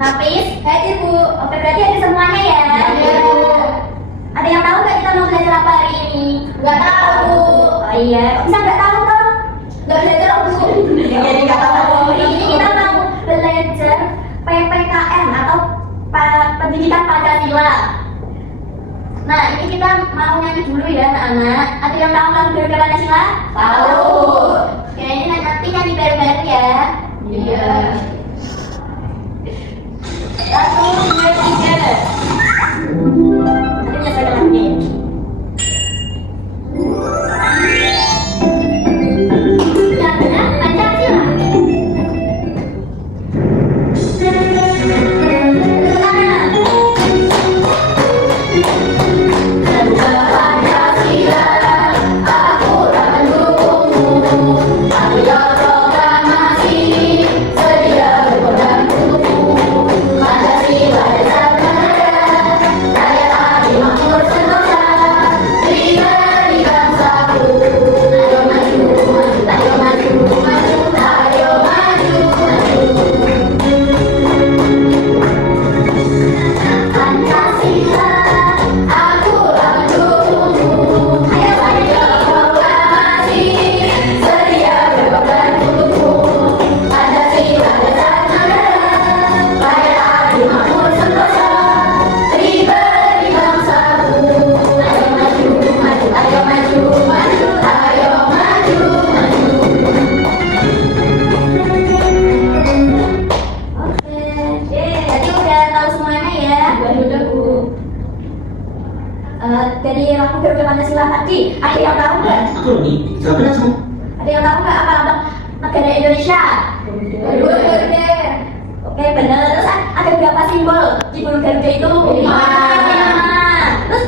Napis? Hadir Bu. Oke, berarti ada semuanya ya? Iya. Ada yang tahu nggak kita mau belajar apa hari ini? Nggak tahu. Oh iya, bisa nggak tahu toh? Nggak belajar Bu. Jadi nggak tahu. Hari ini kita mau belajar PPKN atau Pendidikan Pancasila. Nah, ini kita mau nyanyi dulu ya anak-anak. Ada yang tahu lagu Garuda Pancasila? Tahu. Oke, ini nanti nyanyi bareng-bareng ya. Iya. 1, 2, 3. Nanti menyesuaikan lagunya. Yang benar Pancasila. Dari lagu Garuda Pancasila tadi, ada yang tahu nggak? Aku nih, siapa semua? Ada yang tahu nggak apa lambang negara Indonesia? Garuda. Oke, benar. Terus ada berapa simbol di bulu Garuda itu? 5. Terus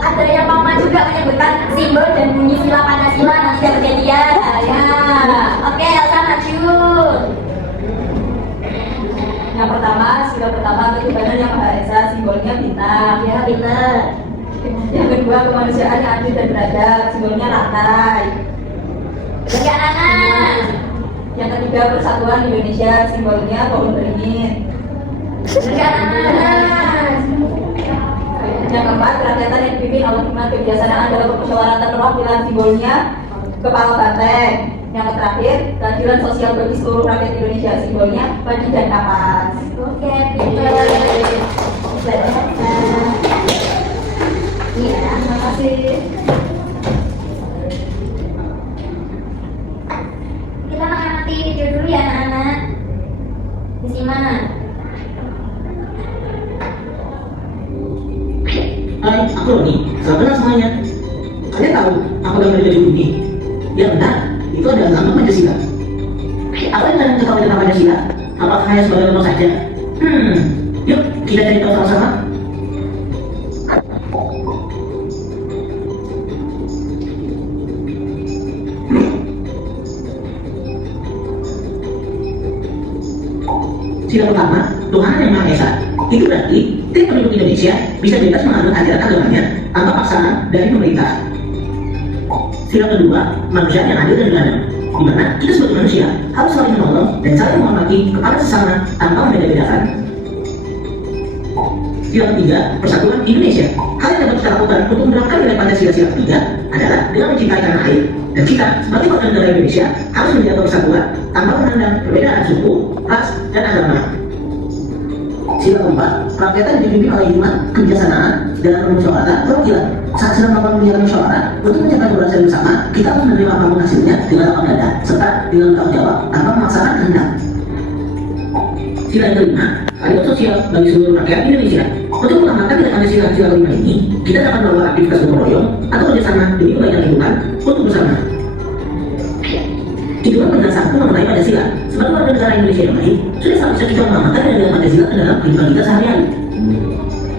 ada yang mau juga menyebutkan simbol dan bunyi sila Pancasila nanti dapat hadiah. Ya. Oke, Elsa maju. Yang pertama, sila pertama ketuhanan yang Maha Esa, simbolnya bintang. Ya, benar. Yang kedua, kemanusiaan yang adil dan beradab, simbolnya rantai. Bagi anak-anak. Yang ketiga, persatuan Indonesia, simbolnya pohon beringin. Bagi anak-anak. Yang keempat, kerakyatan yang dipimpin oleh hikmat kebijaksanaan dalam permusyawaratan perwakilan, simbolnya kepala banteng. Yang terakhir, keadilan sosial bagi seluruh rakyat Indonesia, simbolnya padi dan kapas. Oke, pintar. Iya, Terima kasih. kita mengamati video dulu ya anak-anak. Disimak. Hai, aku Roni. Selamat kenal semuanya. Kalian tahu apa gambar dari ini? Ya benar, itu adalah lambang Pancasila. Apa yang kalian ketahui tentang Pancasila? Apakah hanya sebagai lambang saja? Yuk kita cari tahu sama-sama. Sila pertama, Tuhan yang Maha Esa. Itu berarti tiap penduduk Indonesia bisa bebas menganut ajaran agamanya tanpa paksaan dari pemerintah. Sila kedua, manusia yang adil dan beradab, di mana kita sebagai manusia harus saling menolong dan saling menghormati kepada sesama tanpa membeda-bedakan. Sila ketiga, persatuan Indonesia. Hal yang dapat kita lakukan untuk menerapkan nilai Pancasila sila ketiga adalah dengan mencintai tanah air, dan kita sebagai warga negara Indonesia harus menjaga persatuan tanpa memandang perbedaan suku, ras, dan agama. Sila keempat, kerakyatan dipimpin oleh hikmat kebijaksanaan dalam permusyawaratan perwakilan. Saat sedang melakukan kegiatan musyawarah untuk mencapai keberhasilan bersama, kita harus menerima apapun hasilnya dengan lapang dada serta dengan bertanggung jawab tanpa memaksakan kehendak. Sila yang kelima, keadilan sosial bagi seluruh rakyat Indonesia. Untuk mengamalkan nilai Pancasila sila kelima ini, kita dapat melakukan aktivitas gotong royong atau kerjasama demi kebaikan lingkungan untuk bersama. Itulah penjelasanku mengenai Pancasila. Sebagai warga negara Indonesia yang baik, sudah seharusnya kita mengamalkan nilai Pancasila ke dalam kehidupan kita sehari-hari.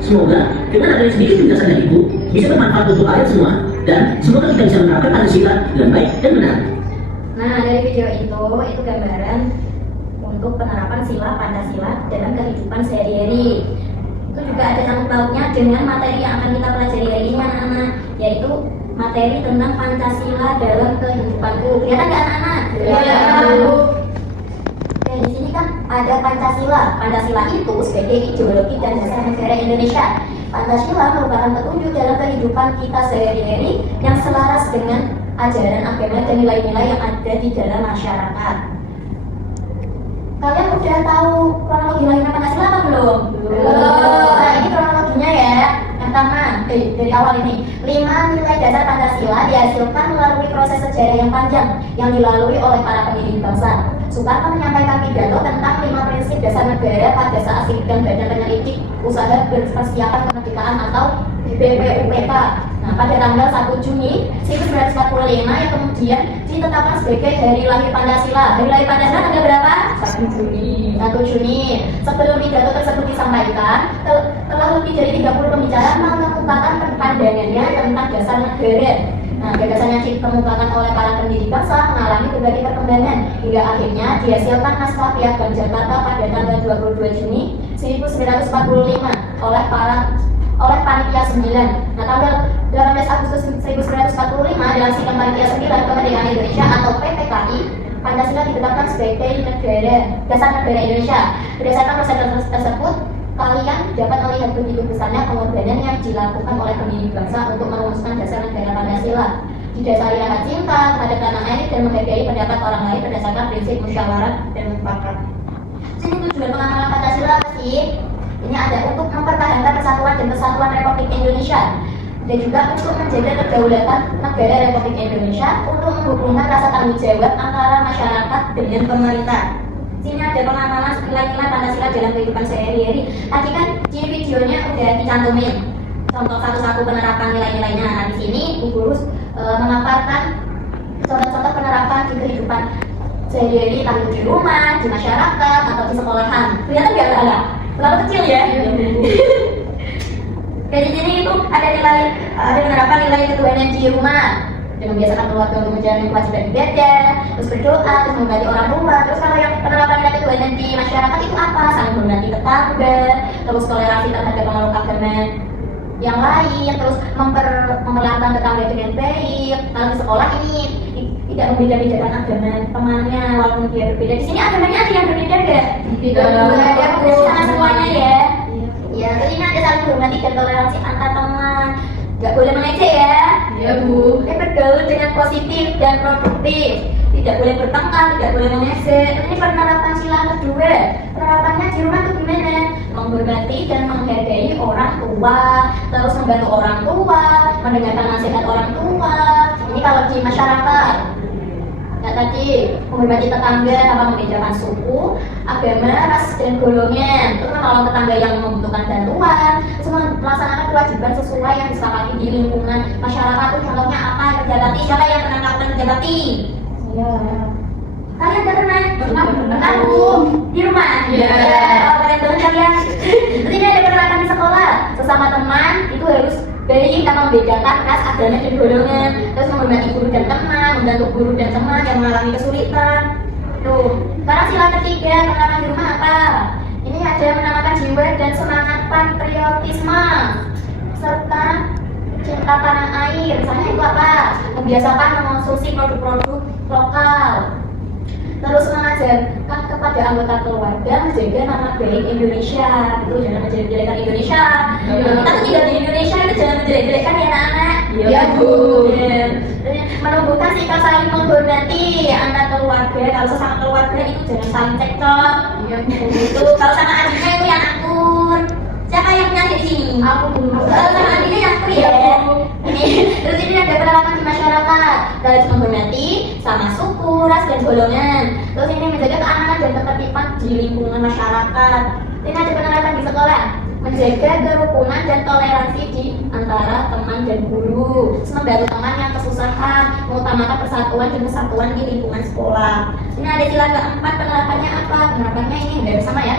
Semoga dengan adanya sedikit penjelasan dari Ibu bisa bermanfaat untuk kalian semua, dan semoga kita bisa menerapkan Pancasila dengan baik dan benar. Nah, dari video itu gambaran untuk penerapan sila Pancasila dalam kehidupan sehari-hari. Itu juga ada sangkut pautnya dengan materi yang akan kita pelajari hari ini anak-anak, yaitu materi tentang Pancasila dalam kehidupanku. Kelihatan nggak anak-anak? Iya. Oke, di sini kan ada Pancasila. Pancasila itu sebagai ideologi dan dasar negara Indonesia. Pancasila merupakan petunjuk dalam kehidupan kita sehari-hari yang selaras dengan ajaran agama dan nilai-nilai yang ada di dalam masyarakat. Kalian udah tahu kronologi lahirnya Pancasila apa belum? Belum. Nah, ini kronologinya ya. Yang pertama, dari awal ini, 5 nilai dasar Pancasila dihasilkan melalui proses sejarah yang panjang yang dilalui oleh para pendiri bangsa. Soekarno menyampaikan pidato tentang 5 prinsip dasar negara pada saat sidang Badan Penyelidik Usaha Persiapan Kemerdekaan atau BPUPK. Nah, pada tanggal 1 Juni 1945 yang kemudian ditetapkan sebagai hari lahir Pancasila. Hari lahir Pancasila tanggal berapa? 1 Juni. 1 Juni. Sebelum pidato tersebut disampaikan, telah lebih dari 30 pembicara mengemukakan pandangannya tentang dasar negara. Nah, gagasan yang dikemukakan oleh para pendiri bangsa mengalami berbagai perkembangan hingga akhirnya dihasilkan naskah Piagam Jakarta pada tanggal 22 Juni 1945 oleh Panitia 9. Nah, tanggal 18 Agustus 1945 dalam sidang Panitia 9 Kemerdekaan Indonesia atau PPKI, Pancasila ditetapkan sebagai dasar negara Indonesia. Berdasarkan proses tersebut, kalian dapat melihat begitu besarnya pengorbanan yang dilakukan oleh pendiri bangsa untuk merumuskan dasar negara Pancasila. Didasari rasa cinta terhadap tanah air dan menghargai pendapat orang lain berdasarkan prinsip musyawarah dan mufakat. Jadi tujuan pengamalan Pancasila apa sih? Ini ada untuk mempertahankan persatuan dan kesatuan Republik Indonesia dan juga untuk menjaga kedaulatan negara Republik Indonesia, untuk menghubungkan rasa tanggung jawab antara masyarakat dengan pemerintah. Sini ada pengamalan nilai-nilai Pancasila dalam kehidupan sehari-hari. Tadi kan di videonya udah dicantumin contoh satu-satu penerapan nilai-nilainya. Nah, di sini Bu Guru memaparkan contoh-contoh penerapan di kehidupan sehari-hari, entah di rumah, di masyarakat, atau di sekolahan. Kelihatan nggak ada? Terlalu kecil ya. Dari sini itu ada penerapan nilai ketuhanan di rumah. Dan membiasakan keluarga untuk menjalani kewajiban ibadah, terus berdoa, terus membantu orang tua. Terus kalau yang penerapan nilai ketuhanan di masyarakat itu apa? Saling menghormati tetangga, terus toleransi terhadap pemeluk agama yang lain, terus memperlakukan tetangga dengan baik. Kalau di sekolah ini tidak membeda-bedakan agama temannya walaupun dia berbeda. Di sini agamanya ada yang berbeda nggak? Tidak ada, sama semuanya ya. Ya, terus ini ada saling menghormati dan toleransi antar teman. Nggak boleh mengejek ya. Iya, Bu. Bergaul dengan positif dan produktif. Tidak boleh bertengkar, tidak boleh mengejek. Ini penerapan sila kedua. Penerapannya di rumah itu gimana? Menghormati dan menghargai orang tua, terus membantu orang tua, mendengarkan nasihat orang tua. Ini kalau di masyarakat. Nah, tadi menghormati tetangga tanpa membedakan suku, agama, ras, dan golongan. Terus kalau tetangga yang membutuhkan bantuan, semua melaksanakan kewajiban sesuai yang disepakati di lingkungan masyarakat. Itu contohnya apa? Kerja bakti. Siapa yang pernah melakukan kerja bakti? Iya. Kalian udah pernah? Pernah. Aku di rumah. Iya. Oh, keren banget kalian. Terus ini ada penerapan di sekolah. Sesama teman itu harus baik tanpa membedakan ras, agama, dan golongan. Terus menghormati guru dan teman, membantu guru dan teman yang mengalami kesulitan. Tuh. Sekarang sila ketiga, penerapan di rumah apa? Ini ada menanamkan jiwa dan semangat patriotisme serta cinta tanah air. Misalnya itu apa? Membiasakan mengonsumsi produk-produk lokal. Terus mengajarkan kepada anggota keluarga menjaga nama baik Indonesia. Itu jangan menjelek-jelekan Indonesia. Kita tuh tinggal di Indonesia, itu jangan menjelek-jelekan ya anak-anak. Iya, Bu. Menumbuhkan sikap saling menghormati antar keluarga. Kalau sesama keluarga itu jangan saling cekcok. Iya, Bu. Itu kalau sama adiknya itu yang akur. Siapa yang punya adik di sini? Aku, Bu. Kalau sama adiknya yang akur ya. Ini terus ini ada penerapan di masyarakat. Kita harus menghormati sama suku, ras, dan golongan. Terus ini menjaga keamanan dan ketertiban di lingkungan masyarakat. Ini ada penerapan di sekolah. Menjaga kerukunan dan toleransi di antara teman dan guru. Terus membantu teman yang kesusahan, mengutamakan persatuan dan kesatuan di lingkungan sekolah. Ini ada sila keempat, penerapannya apa? Penerapannya ini hampir sama ya.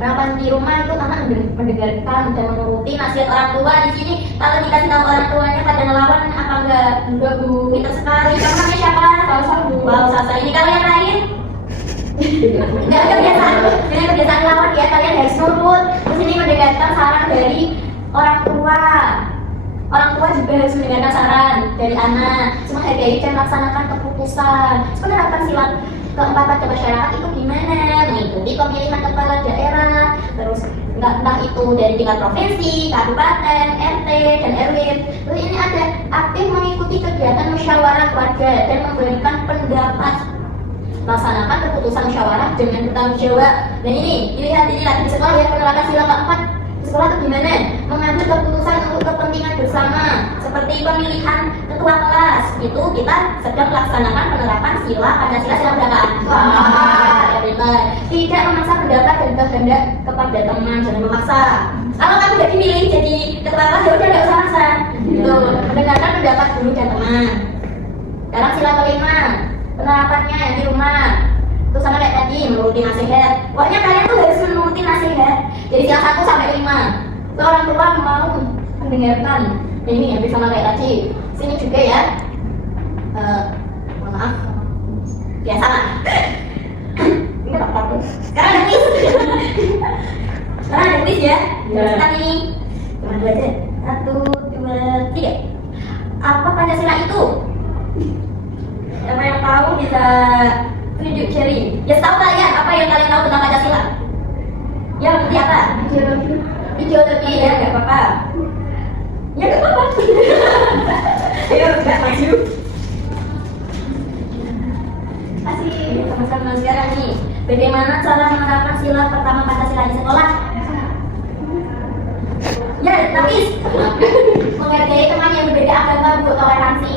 Penerapan di rumah itu anak mendengarkan dan menuruti nasihat orang tua. Di sini kalau dikasih tahu orang tuanya pada ngelawan apa enggak? Enggak, Bu. Pintar sekali. Kamu namanya siapa? Salsa, Bu. Wow, Salsa. Ini kalau yang lain? Enggak kebiasaan. Dengan kebiasaan lawan ya, kalian harus nurut. Terus ini mendengarkan saran dari orang tua. Orang tua juga harus mendengarkan saran dari anak. Semua hargai dan melaksanakan keputusan. Penerapan sila keempat pada masyarakat itu gimana? Mengikuti pemilihan kepala daerah, terus entah itu dari tingkat provinsi, kabupaten, RT, dan RW. Terus ini ada aktif mengikuti kegiatan musyawarah warga dan memberikan pendapat, melaksanakan keputusan musyawarah dengan bertanggung jawab. Dan ini dilihat ini lagi di sekolah ya, penerapan sila keempat di sekolah itu gimana? Mengambil keputusan untuk kepentingan bersama, seperti pemilihan ketua kelas. Itu kita sedang melaksanakan penerapan sila Pancasila sila berapa? Ya benar. Tidak memaksa pendapat dan kehendak kepada teman, jangan memaksa. Kalau kamu udah dipilih jadi ketua kelas ya udah nggak usah maksa. Gitu. Mendengarkan pendapat guru dan teman. Sekarang sila kelima, penerapannya yang di rumah. Itu sama kayak tadi, menuruti nasihat. Pokoknya kalian tuh harus menuruti nasihat. Jadi sila 1 sampai 5. Itu orang tua mau mendengarkan. Ini hampir sama kayak tadi. Sini juga ya. Mohon maaf. Biasa lah. Ini tak takut. Sekarang ada quiz. Sekarang ada quiz ya. Kita nih. Cuma 2 aja. 1, 2, 3. Apa Pancasila itu? Siapa yang tahu bisa tunjuk sharing. Ya tahu kalian apa yang kalian tahu tentang Pancasila? Ya seperti apa? Ideologi ya, nggak apa-apa. Ya nggak apa-apa. Ayo nggak maju. Kasih sama-sama sekarang nih. Bagaimana cara menerapkan sila pertama Pancasila di sekolah? Ya, tapi menghargai teman yang berbeda agama, buat toleransi.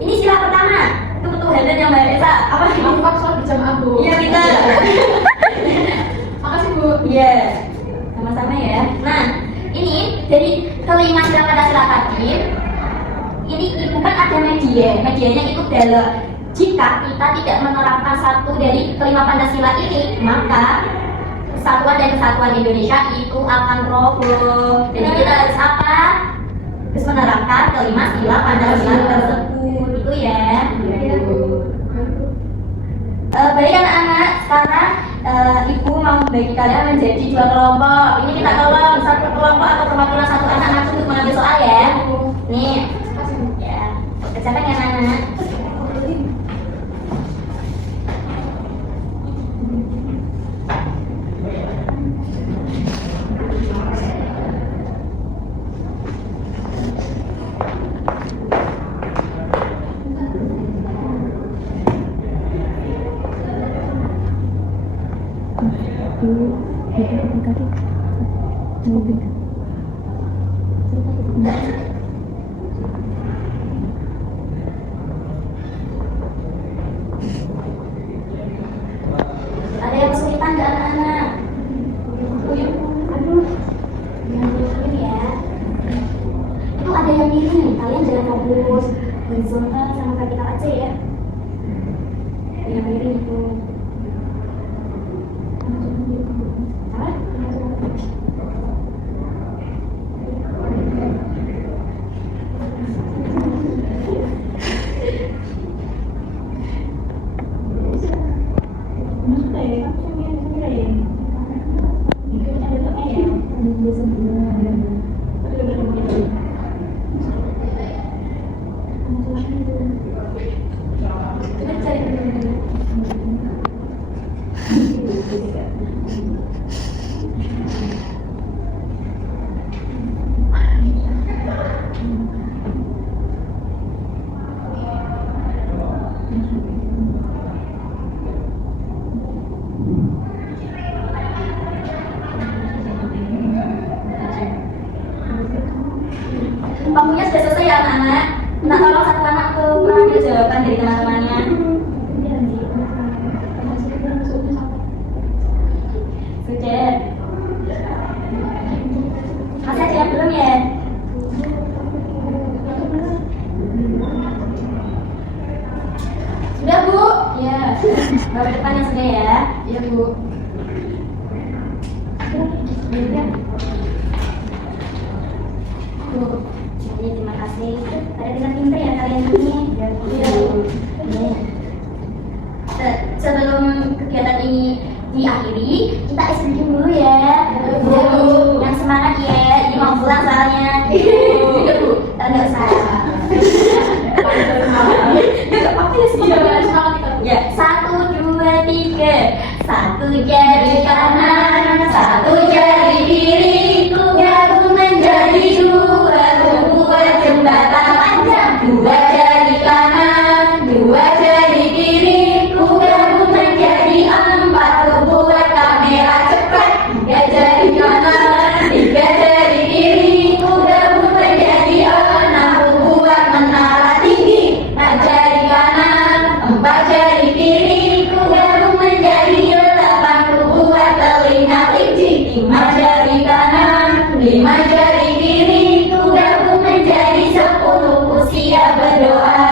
Ini sila pertama. Itu ketuhanan yang Maha Esa. Apa sih? Aku sholat berjamaah, Bu. Iya kita. Makasih, Bu. Iya. Sama-sama ya. Nah, ini dari kelima sila Pancasila tadi. Ini ibu kan ada media. Medianya itu adalah jika kita tidak menerapkan satu dari kelima Pancasila ini, maka persatuan dan kesatuan Indonesia itu akan roboh. Jadi kita harus apa? Harus menerapkan kelima sila Pancasila tersebut. Itu ya. Baik anak-anak, sekarang ibu mau membagi kalian menjadi 2 kelompok. Ini kita tolong satu kelompok atau perwakilan satu anak langsung untuk mengambil soal ya. Nih, ya, kerjakan ya anak-anak. Ada yang kesulitan nggak anak-anak? Aduh, jangan miring ya. Itu ada yang miring nih, kalian jangan fokus horizontal sama vertikal aja ya. Ada yang miring itu. Salah? Waktunya sudah selesai ya anak-anak. Minta tolong satu anak tuh mengambil jawaban dari teman-temannya. Sudah. Masih ada yang belum ya? Sudah Bu? Ya. Bawa depan yang sudah ya? Iya, Bu. Jadi terima kasih. Pada pintar-pintar ya kalian ini. Sebelum kegiatan ini diakhiri, kita SBM dulu ya. Yang semangat ya. Ini mau pulang soalnya. Nggak usah. Ya nggak apa-apa ya semangat. Ya 1, 2, dua, tiga. Satu jari kanan, satu jari kiri, ku gabung menjadi dua, membuat jembatan panjang. Dua jari kanan, dua jari kiri, ku gabung menjadi empat, ku buat kamera cepat. Tiga jari kanan, tiga jari kiri, ku gabung menjadi enam, ku buat menara tinggi. Empat jari kanan, empat jari kiri, ku gabung menjadi delapan, ku buat telinga kelinci. Lima jari kanan, lima jari kiri, ku gabung menjadi sepuluh, ku siap berdoa.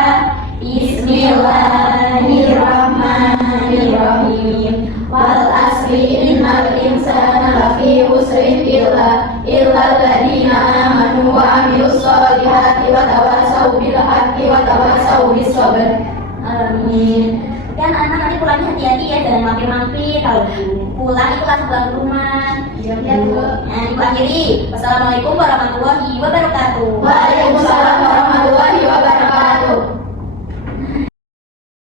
Bismillahirrahmanirrahim. Wal asri innal insana lafi khusrin illa alladziina aamanu wa 'amilus shalihati wa tawassaw bil haqqi wa tawassaw bis sabr. Amin. Kan anak nanti pulangnya hati-hati ya, jangan mampir-mampir. Kalau pulang itu langsung pulang ke rumah. Iya Bu. Nah, diakhiri. Wassalamualaikum warahmatullahi wabarakatuh. Waalaikumsalam warahmatullahi wabarakatuh.